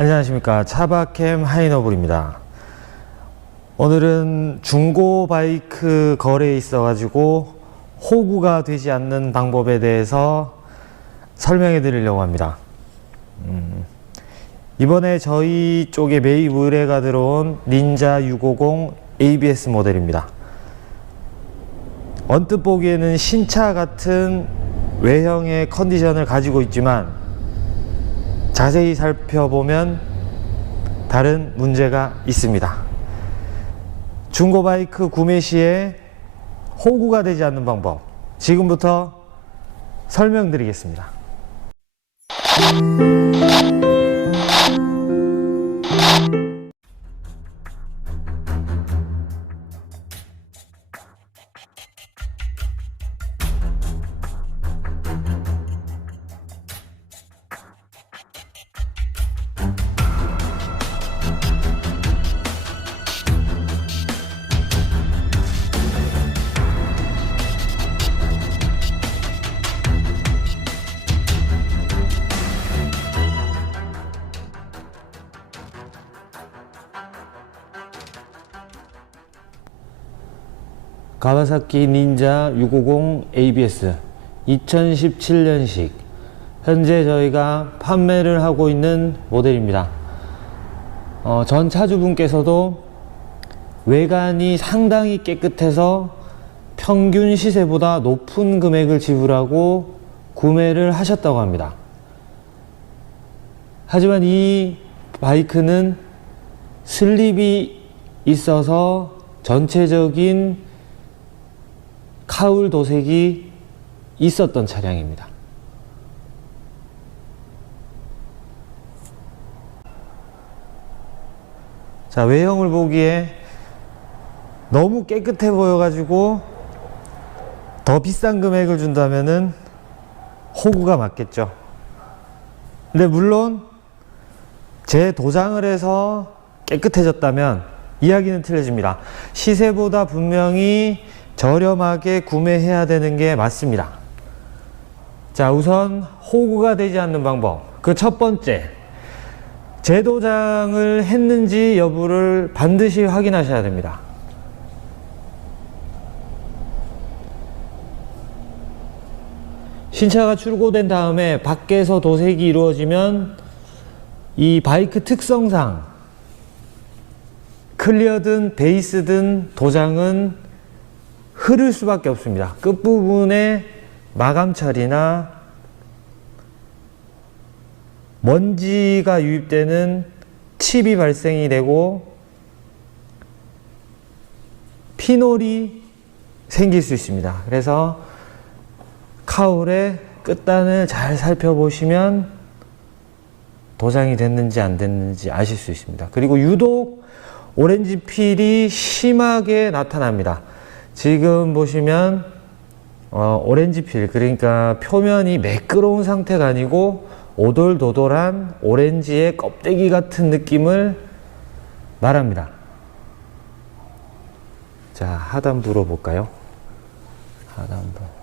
안녕하십니까. 차박캠 하이너블입니다. 오늘은 중고 바이크 거래에 있어 가지고 호구가 되지 않는 방법에 대해서 설명해 드리려고 합니다. 음, 이번에 저희 쪽에 매입 의뢰가 들어온 닌자 650 ABS 모델입니다. 언뜻 보기에는 신차 같은 외형의 컨디션을 가지고 있지만 자세히 살펴보면 다른 문제가 있습니다. 중고 바이크 구매 시에 호구가 되지 않는 방법 지금부터 설명드리겠습니다. 가와사키 닌자 650 ABS 2017년식 현재 저희가 판매를 하고 있는 모델입니다. 어, 전 차주분께서도 외관이 상당히 깨끗해서 평균 시세보다 높은 금액을 지불하고 구매를 하셨다고 합니다. 하지만 이 바이크는 슬립이 있어서 전체적인 카울 도색이 있었던 차량입니다. 자, 외형을 보기에 너무 깨끗해 보여가지고 더 비싼 금액을 준다면은 호구가 맞겠죠. 근데 물론 제 도장을 해서 깨끗해졌다면 이야기는 틀려집니다. 시세보다 분명히 저렴하게 구매해야 되는 게 맞습니다. 자, 우선 호구가 되지 않는 방법. 그 첫 번째. 재도장을 했는지 여부를 반드시 확인하셔야 됩니다. 신차가 출고된 다음에 밖에서 도색이 이루어지면 이 바이크 특성상 클리어든 베이스든 도장은 흐를 수밖에 없습니다. 끝부분에 마감 처리나 먼지가 유입되는 칩이 발생이 되고 피놀이 생길 수 있습니다. 그래서 카울의 끝단을 잘 살펴보시면 도장이 됐는지 안 됐는지 아실 수 있습니다. 그리고 유독 오렌지 필이 심하게 나타납니다. 지금 보시면 어, 오렌지 필 그러니까 표면이 매끄러운 상태가 아니고 오돌도돌한 오렌지의 껍데기 같은 느낌을 말합니다. 자 하단부로 볼까요? 하단부.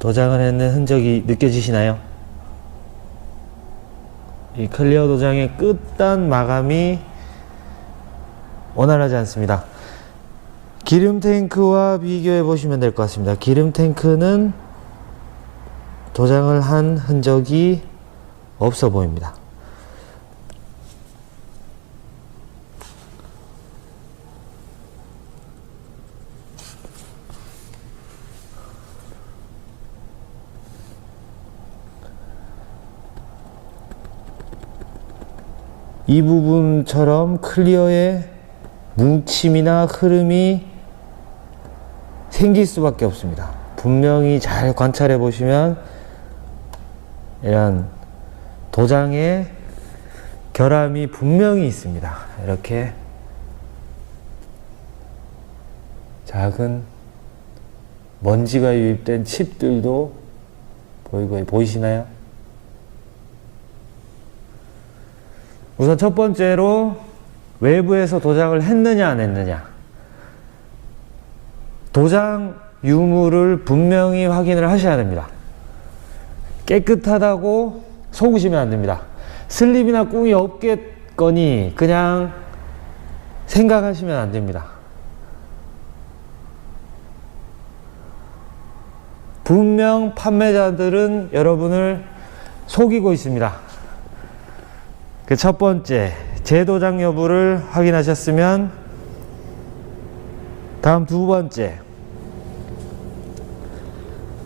도장을 했는 흔적이 느껴지시나요? 이 클리어 도장의 끝단 마감이 원활하지 않습니다. 기름 탱크와 비교해 보시면 될 것 같습니다. 기름 탱크는 도장을 한 흔적이 없어 보입니다. 이 부분처럼 클리어의 뭉침이나 흐름이 생길 수밖에 없습니다. 분명히 잘 관찰해 보시면 이런 도장에 결함이 분명히 있습니다. 이렇게 작은 먼지가 유입된 칩들도 보이고 보이시나요? 우선 첫 번째로 외부에서 도장을 했느냐 안 했느냐 도장 유무를 분명히 확인을 하셔야 됩니다. 깨끗하다고 속으시면 안 됩니다. 슬립이나 꿍이 없겠거니 그냥 생각하시면 안 됩니다. 분명 판매자들은 여러분을 속이고 있습니다. 그 첫 번째, 재도장 여부를 확인하셨으면 다음 두 번째,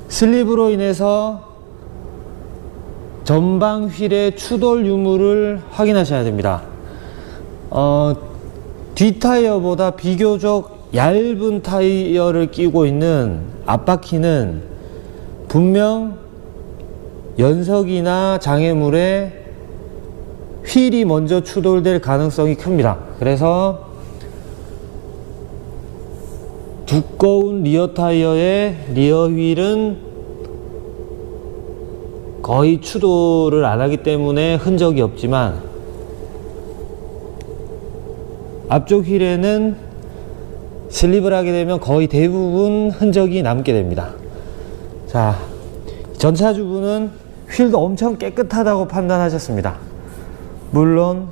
슬립으로 인해서 전방 휠의 추돌 유무를 확인하셔야 됩니다. 어, 뒷 타이어보다 비교적 얇은 타이어를 끼고 있는 앞바퀴는 분명 연석이나 장애물에 휠이 먼저 추돌될 가능성이 큽니다. 그래서 두꺼운 리어 타이어의 리어 휠은 거의 추돌을 안 하기 때문에 흔적이 없지만 앞쪽 휠에는 슬립을 하게 되면 거의 대부분 흔적이 남게 됩니다. 자, 전차주분은 휠도 엄청 깨끗하다고 판단하셨습니다. 물론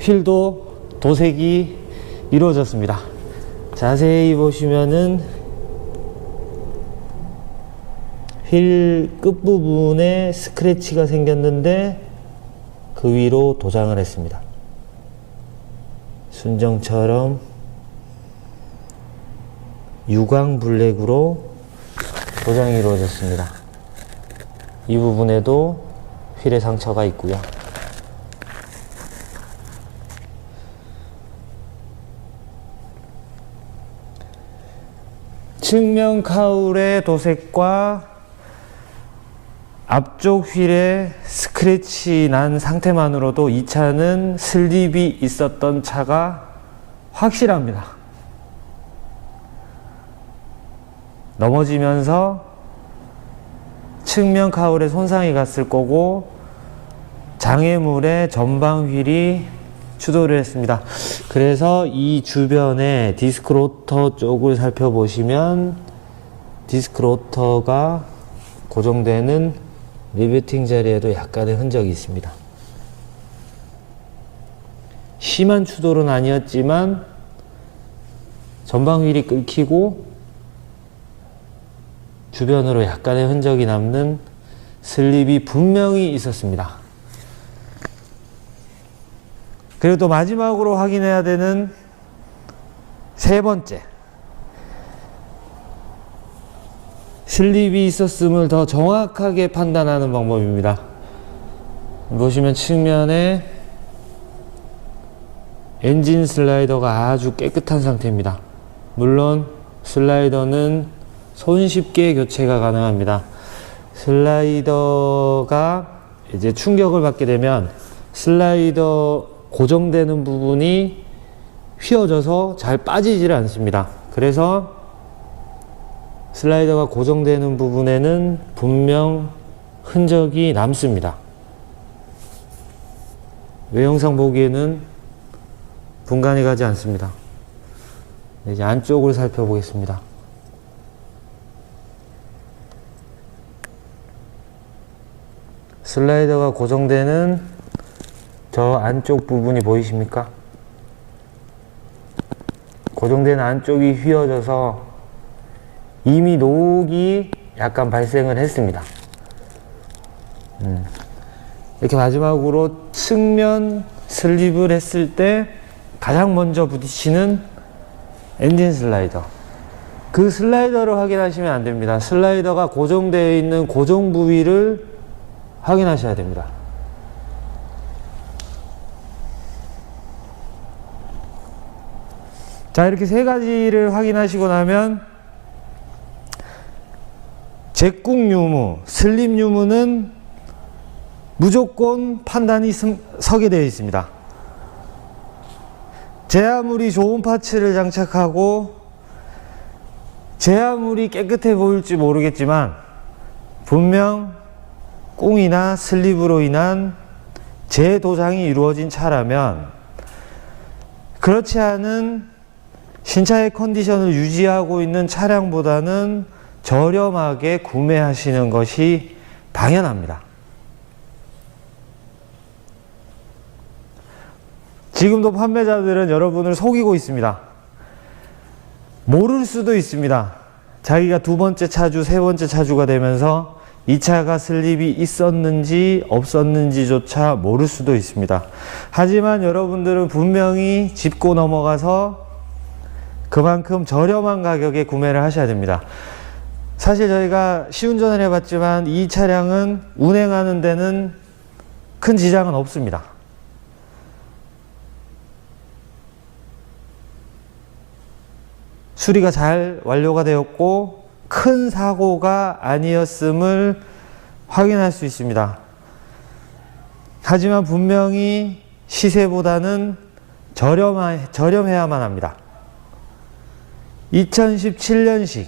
휠도 도색이 이루어졌습니다. 자세히 보시면은 휠 끝부분에 스크래치가 생겼는데 그 위로 도장을 했습니다. 순정처럼 유광 블랙으로 도장이 이루어졌습니다. 이 부분에도 휠에 상처가 있고요. 측면 카울의 도색과 앞쪽 휠에 스크래치 난 상태만으로도 이 차는 슬립이 있었던 차가 확실합니다. 넘어지면서 측면 카울에 손상이 갔을 거고 장애물의 전방 휠이 추돌을 했습니다. 그래서 이 주변에 디스크 로터 쪽을 살펴보시면 디스크 로터가 고정되는 리베팅 자리에도 약간의 흔적이 있습니다. 심한 추돌은 아니었지만 전방 휠이 끊기고 주변으로 약간의 흔적이 남는 슬립이 분명히 있었습니다. 그리고 또 마지막으로 확인해야 되는 세 번째. 슬립이 있었음을 더 정확하게 판단하는 방법입니다. 보시면 측면에 엔진 슬라이더가 아주 깨끗한 상태입니다. 물론 슬라이더는 손쉽게 교체가 가능합니다. 슬라이더가 이제 충격을 받게 되면 슬라이더 고정되는 부분이 휘어져서 잘 빠지질 않습니다. 그래서 슬라이더가 고정되는 부분에는 분명 흔적이 남습니다. 외형상 보기에는 분간이 가지 않습니다. 이제 안쪽을 살펴보겠습니다. 슬라이더가 고정되는 저 안쪽 부분이 보이십니까? 고정된 안쪽이 휘어져서 이미 녹이 약간 발생을 했습니다. 음. 이렇게 마지막으로 측면 슬립을 했을 때 가장 먼저 부딪히는 엔진 슬라이더. 그 슬라이더를 확인하시면 안 됩니다. 슬라이더가 고정되어 있는 고정 부위를 확인하셔야 됩니다. 자, 이렇게 세 가지를 확인하시고 나면 제국 유무, 슬림 유무는 무조건 판단이 성- 서게 되어 있습니다. 제 아무리 좋은 파츠를 장착하고 제 아무리 깨끗해 보일지 모르겠지만 분명 꽁이나 슬립으로 인한 재도장이 이루어진 차라면 그렇지 않은 신차의 컨디션을 유지하고 있는 차량보다는 저렴하게 구매하시는 것이 당연합니다. 지금도 판매자들은 여러분을 속이고 있습니다. 모를 수도 있습니다. 자기가 두 번째 차주, 세 번째 차주가 되면서 이 차가 슬립이 있었는지 없었는지조차 모를 수도 있습니다. 하지만 여러분들은 분명히 짚고 넘어가서 그만큼 저렴한 가격에 구매를 하셔야 됩니다. 사실 저희가 시운전을 해봤지만 이 차량은 운행하는 데는 큰 지장은 없습니다. 수리가 잘 완료가 되었고 큰 사고가 아니었음을 확인할 수 있습니다. 하지만 분명히 시세보다는 저렴하, 저렴해야만 합니다. 2017년식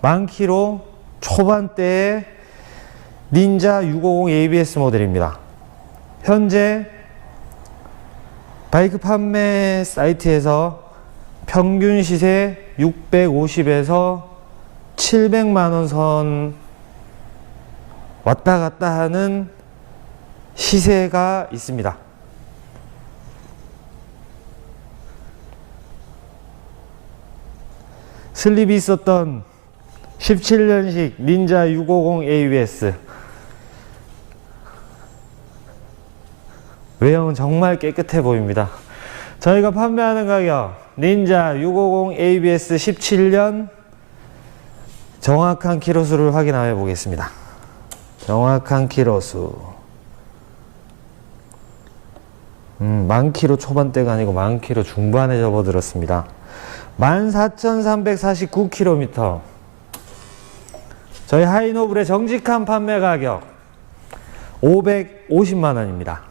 만 킬로 초반대의 닌자 650 ABS 모델입니다. 현재 바이크 판매 사이트에서 평균 시세 650에서 700만 원 선 왔다 갔다 하는 시세가 있습니다. 슬립이 있었던 17년식 닌자 650 ABS 외형은 정말 깨끗해 보입니다. 저희가 판매하는 가격 닌자 650 ABS 17년 정확한 키로수를 확인해 보겠습니다. 정확한 키로수 음, 만 킬로 초반대가 아니고 만 킬로 중반에 접어들었습니다. 14,349km. 저희 하이노블의 정직한 판매 가격 550만 원입니다.